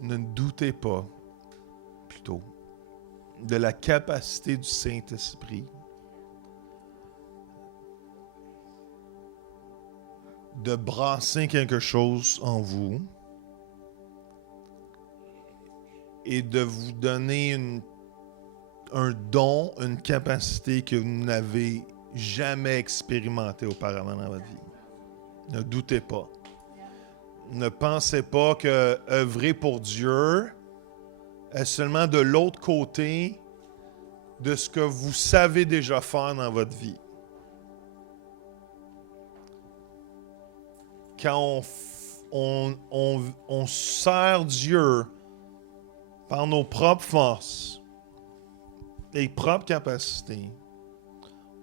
ne doutez pas, plutôt, de la capacité du Saint-Esprit de brasser quelque chose en vous et de vous donner un don, une capacité que vous n'avez jamais expérimenté auparavant dans votre vie. Ne doutez pas. Ne pensez pas que œuvrer pour Dieu est seulement de l'autre côté de ce que vous savez déjà faire dans votre vie. Quand on sert Dieu par nos propres forces et propres capacités,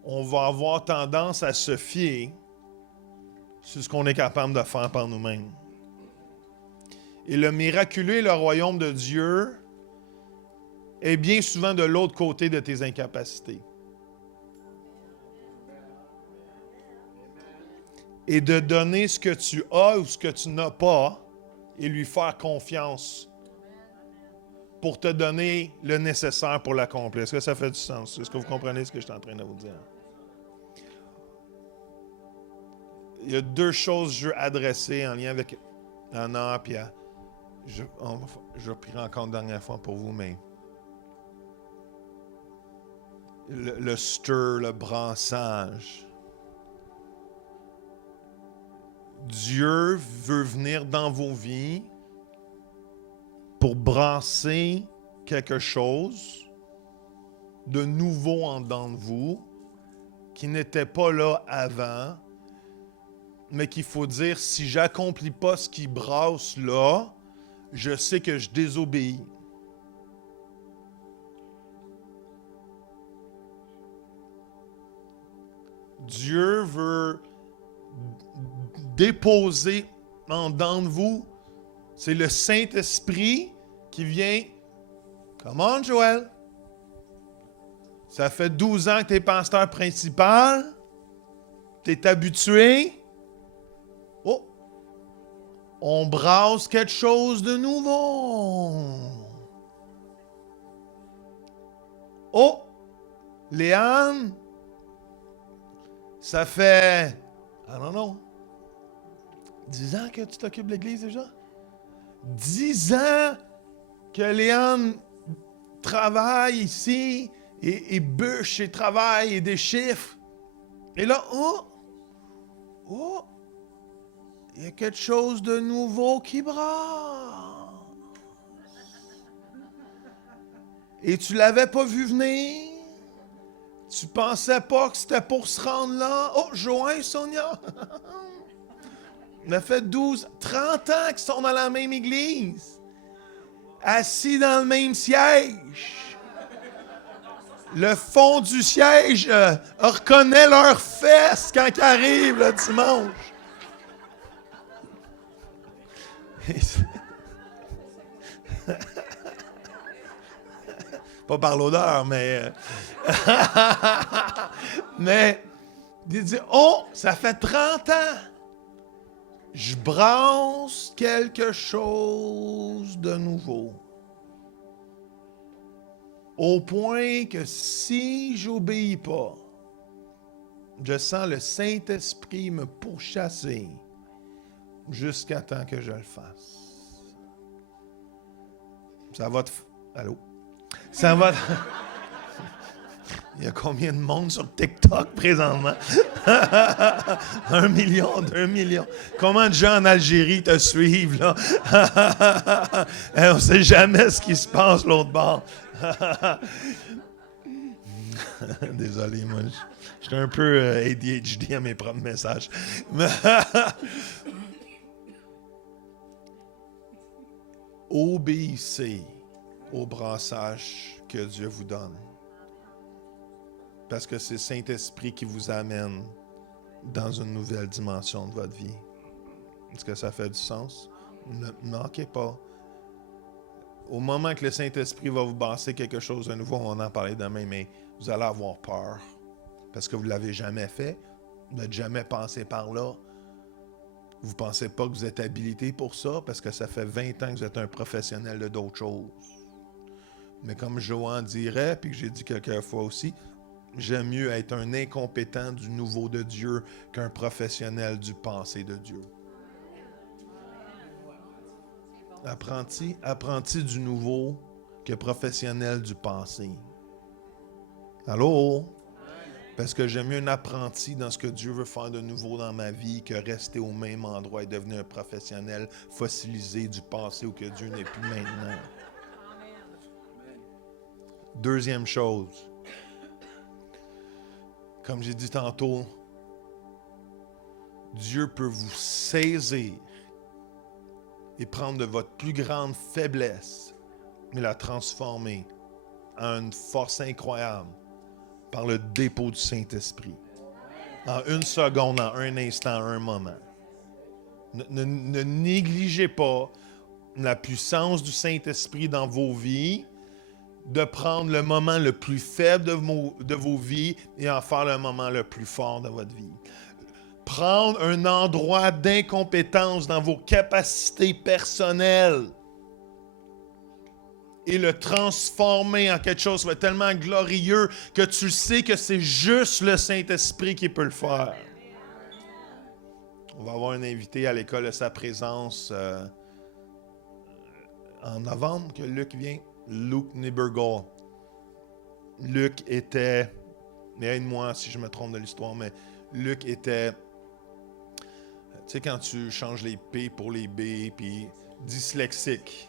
on va avoir tendance à se fier sur ce qu'on est capable de faire par nous-mêmes. Et le miraculeux et le royaume de Dieu est bien souvent de l'autre côté de tes incapacités. Et de donner ce que tu as ou ce que tu n'as pas et lui faire confiance pour te donner le nécessaire pour l'accomplir. Est-ce que ça fait du sens? Est-ce que vous comprenez ce que je suis en train de vous dire? Il y a deux choses que je veux adresser en lien avec Anna, puis je reprends encore une dernière fois pour vous, mais le stir, le brassage. Dieu veut venir dans vos vies pour brasser quelque chose de nouveau en dedans de vous qui n'était pas là avant, mais qu'il faut dire, si j'accomplis pas ce qui brasse là, je sais que je désobéis. Dieu veut déposer en dedans de vous. C'est le Saint-Esprit qui vient. Come on, Joël. Ça fait 12 ans que tu es pasteur principal. Tu es habitué. Oh! On brasse quelque chose de nouveau. Oh! Léane, ça fait, I don't know, 10 ans que tu t'occupes de l'Église déjà? 10 ans que Léane travaille ici et bûche et travaille et des chiffres. Et là, il y a quelque chose de nouveau qui brasse. Et tu l'avais pas vu venir. Tu pensais pas que c'était pour se rendre là. Oh, Joël, Sonia. Ça fait 30 ans qu'ils sont dans la même église. Assis dans le même siège. Le fond du siège reconnaît leurs fesses quand ils arrivent le dimanche. Pas par l'odeur, mais... mais, il dit, oh, ça fait 30 ans. Je brasse quelque chose de nouveau. Au point que si j'obéis pas, je sens le Saint-Esprit me pourchasser jusqu'à temps que je le fasse. Ça va te... Allô? Ça va... Il y a combien de monde sur TikTok présentement? 1 million, 2 millions. Comment de gens en Algérie te suivent, là? On ne sait jamais ce qui se passe l'autre bord. Désolé, moi, j'étais un peu ADHD à mes propres messages. Obéissez au brassage que Dieu vous donne. Parce que c'est le Saint-Esprit qui vous amène dans une nouvelle dimension de votre vie. Est-ce que ça fait du sens? Ne manquez pas. Au moment que le Saint-Esprit va vous brasser quelque chose de nouveau, on va en parler demain, mais vous allez avoir peur. Parce que vous ne l'avez jamais fait, vous n'avez jamais passé par là. Vous ne pensez pas que vous êtes habilité pour ça parce que ça fait 20 ans que vous êtes un professionnel de d'autres choses. Mais comme Johan dirait, puis que j'ai dit quelques fois aussi, j'aime mieux être un incompétent du nouveau de Dieu qu'un professionnel du passé de Dieu. Apprenti du nouveau que professionnel du passé. Allô? Parce que j'aime mieux un apprenti dans ce que Dieu veut faire de nouveau dans ma vie que rester au même endroit et devenir un professionnel fossilisé du passé ou que Dieu n'est plus maintenant. Deuxième chose, comme j'ai dit tantôt, Dieu peut vous saisir et prendre de votre plus grande faiblesse et la transformer en une force incroyable par le dépôt du Saint-Esprit. En une seconde, en un instant, en un moment. Ne négligez pas la puissance du Saint-Esprit dans vos vies, de prendre le moment le plus faible de vos vies et en faire le moment le plus fort de votre vie. Prendre un endroit d'incompétence dans vos capacités personnelles et le transformer en quelque chose qui va être tellement glorieux que tu sais que c'est juste le Saint-Esprit qui peut le faire. On va avoir un invité à l'école de sa présence en novembre que Luc vient. Luc Niebergall. Luc était, mais aide-moi si je me trompe de l'histoire, mais Luc était, tu sais quand tu changes les P pour les B, puis dyslexique.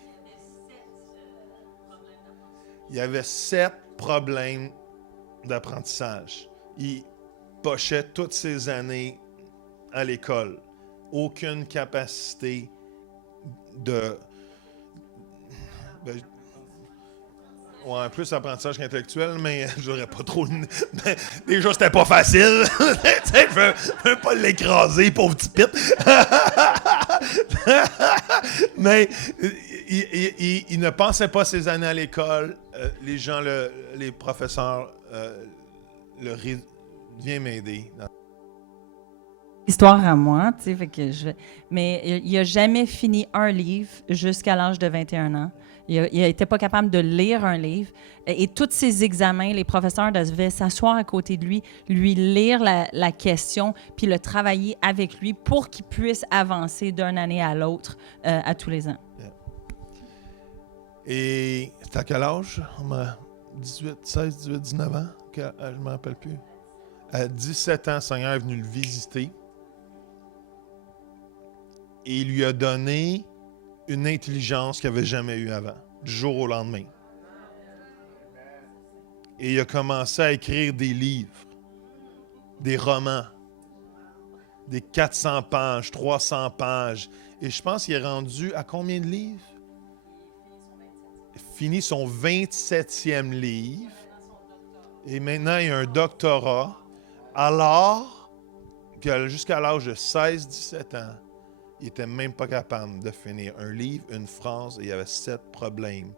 Il y avait 7 problèmes d'apprentissage. Il pochait toutes ces années à l'école. Aucune capacité de... Ouais, plus apprentissage qu'intellectuel, mais j'aurais pas trop... Déjà, c'était pas facile. Je veux pas l'écraser, pauvre petit pit. Mais il ne pensait pas ces années à l'école. Les gens, les professeurs, viens m'aider. Histoire à moi, tu sais, fait que mais il n'a jamais fini un livre jusqu'à l'âge de 21 ans. Il n'était pas capable de lire un livre. Et tous ses examens, les professeurs devaient s'asseoir à côté de lui lire la question, puis le travailler avec lui pour qu'il puisse avancer d'une année à l'autre à tous les ans. Yeah. Et c'était à quel âge? 16, 18, 19 ans? Je ne me rappelle plus. À 17 ans, le Seigneur est venu le visiter. Et il lui a donné une intelligence qu'il n'avait jamais eue avant, du jour au lendemain. Et il a commencé à écrire des livres, des romans, des 400 pages, 300 pages. Et je pense qu'il est rendu à combien de livres? Il finit son 27e livre. Et maintenant, il a un doctorat. Alors que jusqu'à l'âge de 16-17 ans, il n'était même pas capable de finir un livre, une phrase, et il y avait 7 problèmes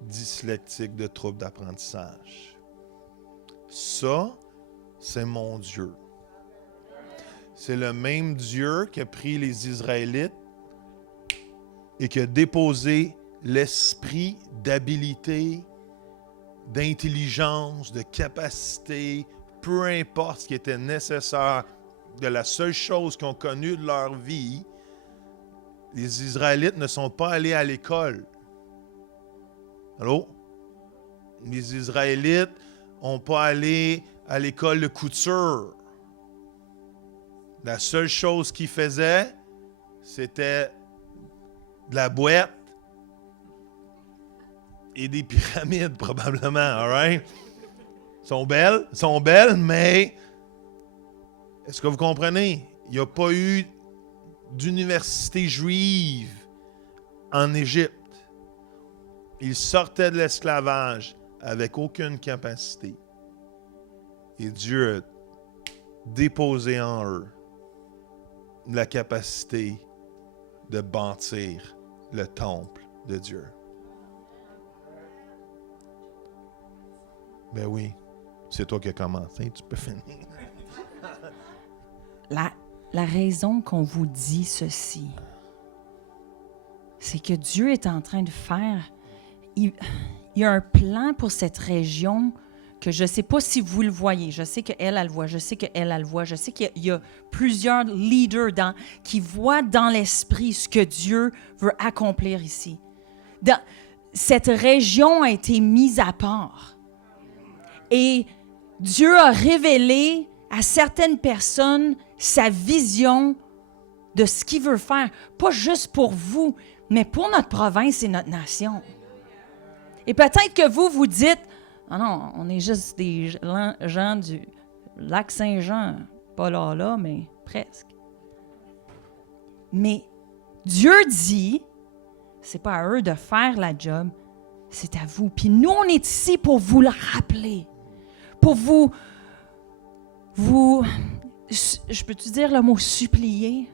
dyslexiques de troubles d'apprentissage. Ça, c'est mon Dieu. C'est le même Dieu qui a pris les Israélites et qui a déposé l'esprit d'habilité, d'intelligence, de capacité, peu importe ce qui était nécessaire, de la seule chose qu'ils ont connue de leur vie. Les Israélites ne sont pas allés à l'école. Allô? Les Israélites n'ont pas allé à l'école de couture. La seule chose qu'ils faisaient, c'était de la boîte et des pyramides, probablement, all right? Sont belles, mais est-ce que vous comprenez? Il n'y a pas eu d'université juive en Égypte. Ils sortaient de l'esclavage avec aucune capacité. Et Dieu a déposé en eux la capacité de bâtir le temple de Dieu. Ben oui, c'est toi qui as commencé, tu peux finir. la raison qu'on vous dit ceci, c'est que Dieu est en train de faire... Il y a un plan pour cette région que je ne sais pas si vous le voyez. Je sais qu'elle, elle le voit. Je sais qu'elle, elle le voit. Je sais qu'il y a plusieurs leaders qui voient dans l'esprit ce que Dieu veut accomplir ici. Cette région a été mise à part. Et Dieu a révélé à certaines personnes sa vision de ce qu'il veut faire. Pas juste pour vous, mais pour notre province et notre nation. Et peut-être que vous dites, ah non, on est juste des gens du lac Saint-Jean. Pas là, mais presque. Mais Dieu dit, c'est pas à eux de faire la job, c'est à vous. Puis nous, on est ici pour vous le rappeler. Pour vous, je peux-tu dire le mot supplier?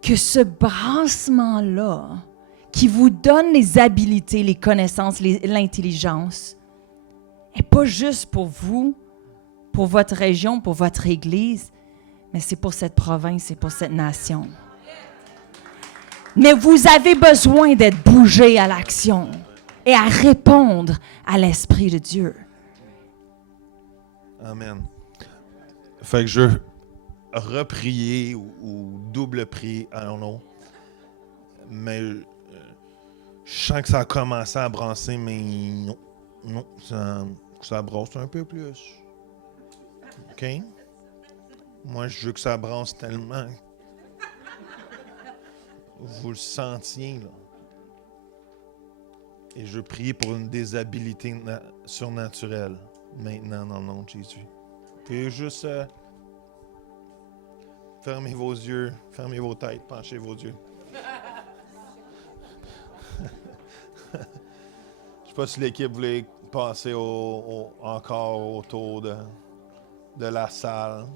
Que ce brassement-là, qui vous donne les habiletés, les connaissances, l'intelligence, n'est pas juste pour vous, pour votre région, pour votre Église, mais c'est pour cette province, c'est pour cette nation. Mais vous avez besoin d'être bougé à l'action et à répondre à l'Esprit de Dieu. Amen. Fait que je reprier ou double prier, I don't know. Mais je sens que ça a commencé à brasser, mais non, ça brasse un peu plus. OK? Moi, je veux que ça brasse tellement. Vous le sentiez, là. Et je prie pour une déshabilité surnaturelle, maintenant, dans le nom de Jésus. Puis juste fermez vos yeux, fermez vos têtes, penchez vos yeux. Je ne sais pas si l'équipe voulait passer encore autour de la salle.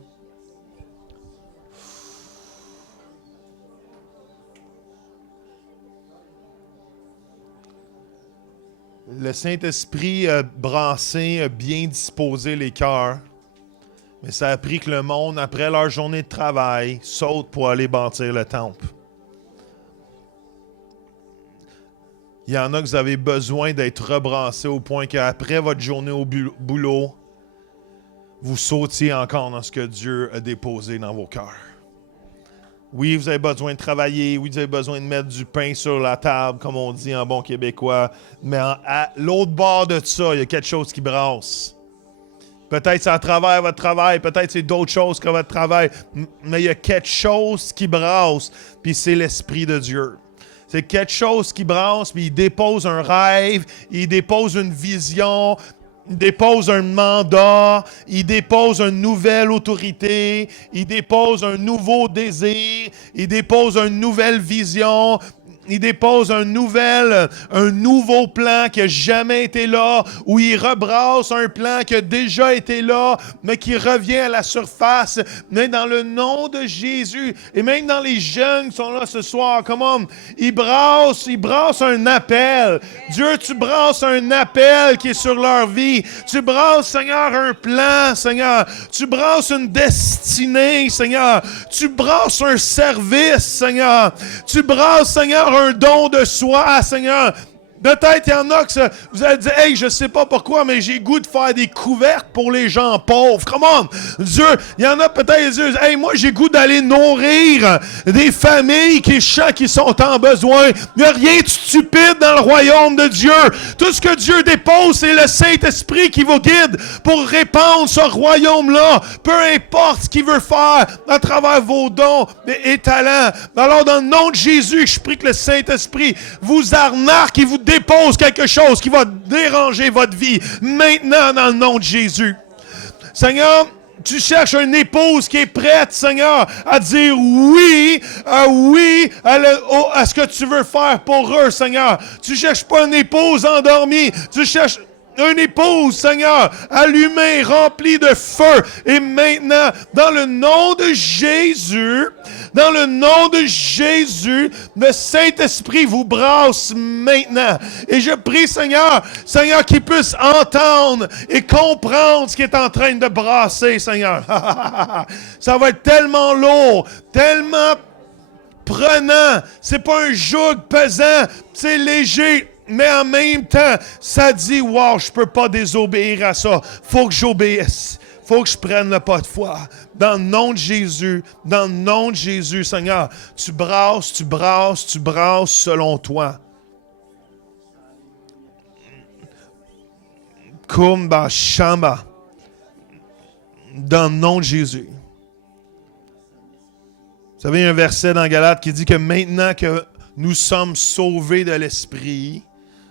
Le Saint-Esprit a brassé, a bien disposé les cœurs. Mais ça a pris que le monde, après leur journée de travail, saute pour aller bâtir le temple. Il y en a que vous avez besoin d'être rebrassés au point qu'après votre journée au boulot, vous sautiez encore dans ce que Dieu a déposé dans vos cœurs. Oui, vous avez besoin de travailler. Oui, vous avez besoin de mettre du pain sur la table, comme on dit en bon québécois. Mais à l'autre bord de ça, il y a quelque chose qui brasse. Peut-être c'est à travers votre travail, peut-être c'est d'autres choses que votre travail, mais il y a quelque chose qui brasse, puis c'est l'Esprit de Dieu. C'est quelque chose qui brasse, puis il dépose un rêve, il dépose une vision, il dépose un mandat, il dépose une nouvelle autorité, il dépose un nouveau désir, il dépose une nouvelle vision. Il dépose un nouveau plan qui n'a jamais été là, où il rebrasse un plan qui a déjà été là, mais qui revient à la surface. Mais dans le nom de Jésus, et même dans les jeunes qui sont là ce soir, il brasse un appel. Dieu, tu brasses un appel qui est sur leur vie. Tu brasses, Seigneur, un plan, Seigneur. Tu brasses une destinée, Seigneur. Tu brasses un service, Seigneur. Tu brasses, Seigneur, un don de soi, Seigneur. Peut-être il y en a que vous allez dire, hey, je sais pas pourquoi, mais j'ai goût de faire des couvertes pour les gens pauvres. Come on! Dieu, il y en a peut-être qui disent, hey, moi j'ai goût d'aller nourrir des familles qui sont en besoin. Il n'y a rien de stupide dans le royaume de Dieu. Tout ce que Dieu dépose, c'est le Saint-Esprit qui vous guide pour répandre ce royaume-là. Peu importe ce qu'il veut faire à travers vos dons et talents. Alors, dans le nom de Jésus, je prie que le Saint-Esprit vous arnaque et vous dépose quelque chose qui va déranger votre vie maintenant dans le nom de Jésus. Seigneur, tu cherches une épouse qui est prête, Seigneur, à dire oui à ce que tu veux faire pour eux, Seigneur. Tu cherches pas une épouse endormie, tu cherches une épouse, Seigneur, allumée, remplie de feu. Et maintenant, dans le nom de Jésus, Dans le nom de Jésus, le Saint-Esprit vous brasse maintenant. Et je prie, Seigneur, qu'il puisse entendre et comprendre ce qui est en train de brasser, Seigneur. Ça va être tellement lourd, tellement prenant. C'est pas un joug pesant, c'est léger. Mais en même temps, ça dit, wow, je peux pas désobéir à ça. Faut que j'obéisse. Faut que je prenne le pas de foi. Dans le nom de Jésus, Seigneur, tu brasses selon toi. Kumba Shamba. Dans le nom de Jésus. Vous savez, il y a un verset dans Galates qui dit que maintenant que nous sommes sauvés de l'Esprit,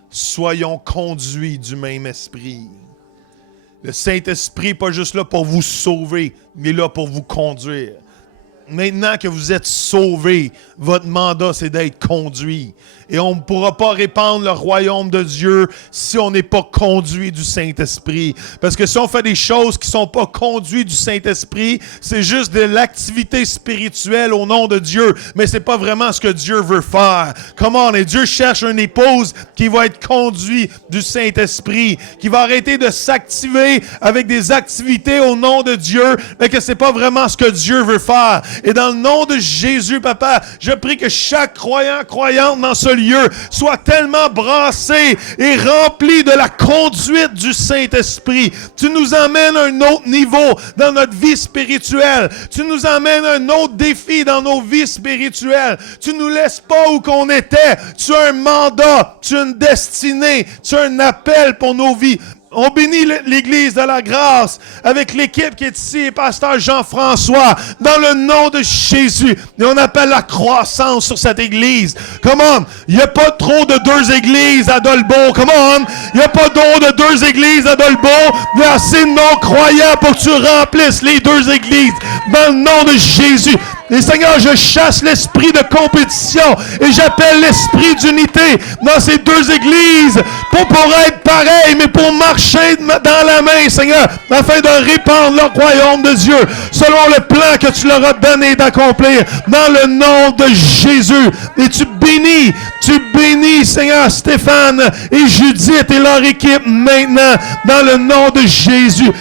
soyons conduits du même esprit. Le Saint-Esprit n'est pas juste là pour vous sauver, mais là pour vous conduire. Maintenant que vous êtes sauvés, votre mandat, c'est d'être conduit. Et on ne pourra pas répandre le royaume de Dieu si on n'est pas conduit du Saint-Esprit. Parce que si on fait des choses qui ne sont pas conduites du Saint-Esprit, c'est juste de l'activité spirituelle au nom de Dieu. Mais ce n'est pas vraiment ce que Dieu veut faire. Comment? Et Dieu cherche une épouse qui va être conduite du Saint-Esprit, qui va arrêter de s'activer avec des activités au nom de Dieu, mais que ce n'est pas vraiment ce que Dieu veut faire. Et dans le nom de Jésus, Papa, je prie que chaque croyant, croyante dans ce lieu soit tellement brassé et rempli de la conduite du Saint-Esprit. Tu nous amènes à un autre niveau dans notre vie spirituelle. Tu nous amènes à un autre défi dans nos vies spirituelles. Tu ne nous laisses pas où qu'on était. Tu as un mandat, tu as une destinée, tu as un appel pour nos vies. On bénit l'Église de la grâce avec l'équipe qui est ici, pasteur Jean-François, dans le nom de Jésus. Et on appelle la croissance sur cette Église. Come on! Il n'y a pas trop de 2 églises à Dolbeau. Come on! Il n'y a pas trop de 2 églises à Dolbeau. Il y a assez de non-croyants pour que tu remplisses les 2 églises. Dans le nom de Jésus. Et Seigneur, je chasse l'esprit de compétition et j'appelle l'esprit d'unité dans ces 2 églises pour être pareil, mais pour marcher dans la main, Seigneur, afin de répandre le royaume de Dieu selon le plan que tu leur as donné d'accomplir dans le nom de Jésus. Et tu bénis, Seigneur, Stéphane et Judith et leur équipe maintenant dans le nom de Jésus.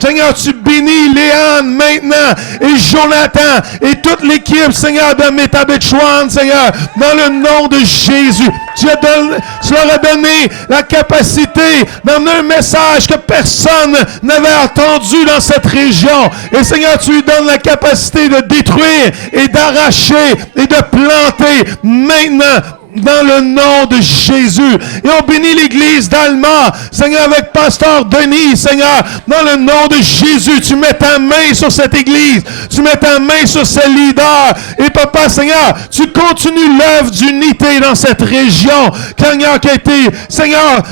Seigneur, tu bénis Léane maintenant et Jonathan et toute l'équipe, Seigneur, de Métabetchouan, Seigneur, dans le nom de Jésus. Tu leur as donné la capacité d'emmener un message que personne n'avait entendu dans cette région. Et Seigneur, tu lui donnes la capacité de détruire et d'arracher et de planter maintenant. Dans le nom de Jésus. Et on bénit l'Église d'Alma, Seigneur, avec Pasteur Denis, Seigneur, dans le nom de Jésus. Tu mets ta main sur cette Église. Tu mets ta main sur ses leaders. Et Papa, Seigneur, tu continues l'œuvre d'unité dans cette région. Seigneur, qui a été, Seigneur,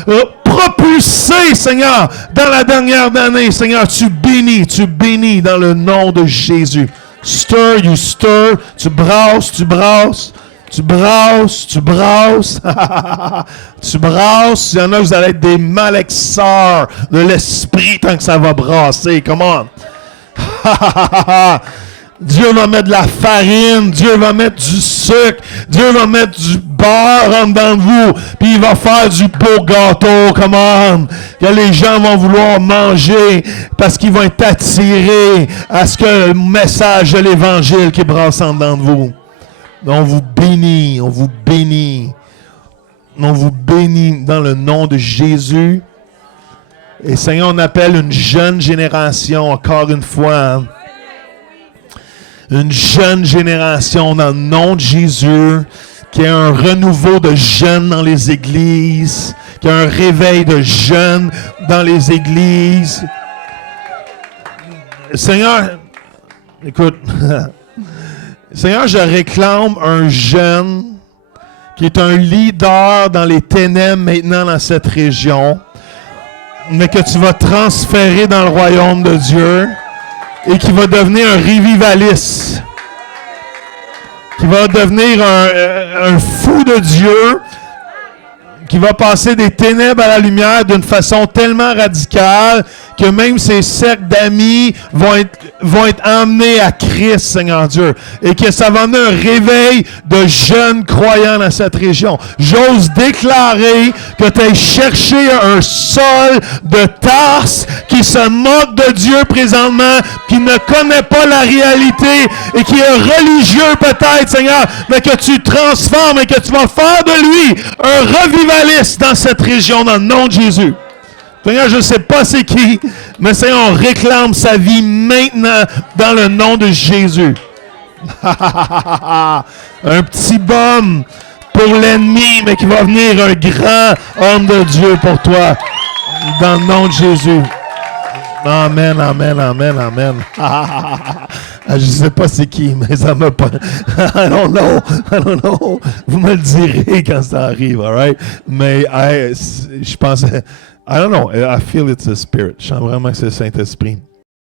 propulsé, Seigneur, dans la dernière année. Seigneur, tu bénis dans le nom de Jésus. Stir, you stir. Tu brasses. Tu brasses. Tu brasses. Il y en a, vous allez être des malaxeurs de l'esprit tant que ça va brasser. Come on. Dieu va mettre de la farine. Dieu va mettre du sucre. Dieu va mettre du beurre en dedans de vous. Puis il va faire du beau gâteau. Come on. Que les gens vont vouloir manger parce qu'ils vont être attirés à ce que le message de l'Évangile qui brasse en dedans de vous. On vous bénit dans le nom de Jésus. Et Seigneur, on appelle une jeune génération, encore une fois. Une jeune génération dans le nom de Jésus, qui a un renouveau de jeunes dans les églises, qui a un réveil de jeunes dans les églises. Seigneur, écoute... Seigneur, je réclame un jeune qui est un leader dans les ténèbres maintenant dans cette région, mais que tu vas transférer dans le royaume de Dieu et qui va devenir un revivaliste, qui va devenir un fou de Dieu, qui va passer des ténèbres à la lumière d'une façon tellement radicale que même ses cercles d'amis vont être emmenés à Christ, Seigneur Dieu, et que ça va amener un réveil de jeunes croyants dans cette région. J'ose déclarer que tu as cherché un sol de Tarse qui se moque de Dieu présentement, qui ne connaît pas la réalité et qui est religieux peut-être, Seigneur, mais que tu transformes et que tu vas faire de lui un revivaliste dans cette région, dans le nom de Jésus. Seigneur, je ne sais pas c'est qui, mais Seigneur, on réclame sa vie maintenant dans le nom de Jésus. Un petit baume pour l'ennemi, mais qui va venir un grand homme de Dieu pour toi. Dans le nom de Jésus. Amen, amen, amen, amen. Je ne sais pas c'est qui, mais ça m'a pas... I don't know. Vous me le direz quand ça arrive, all right? Mais je pensais... I don't know. I feel it's a spirit. Je sens vraiment que c'est le Saint-Esprit.